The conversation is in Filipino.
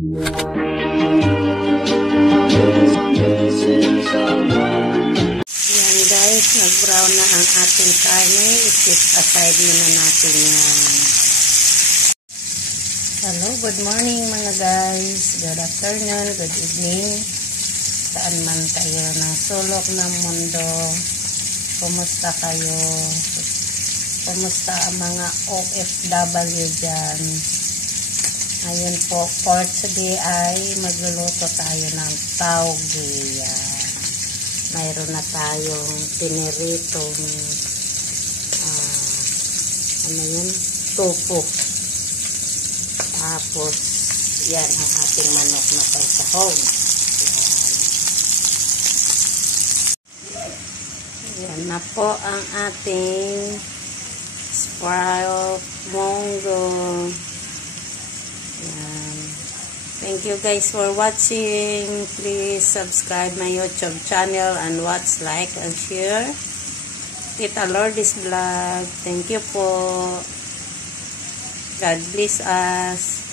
Yan guys, nag-brown na ang ating karne. I-set aside muna natin yan. Hello, good morning mga guys. Good afternoon, good evening. Saan man kayo ng sulok ng mundo. Kumusta kayo? Kumusta ang mga OFW dyan? Ngayon po, for today ay magluluto tayo ng tauge. Mayroon na tayong piniritong ano yun? Tofu. Tapos, yan ang ating manok na pansahog. Yan na po ang ating sprout munggo. Yan. Thank you guys for watching. Please subscribe my YouTube channel and watch, like, and share. Tita Lourdes Vlog. Thank you po. God bless us.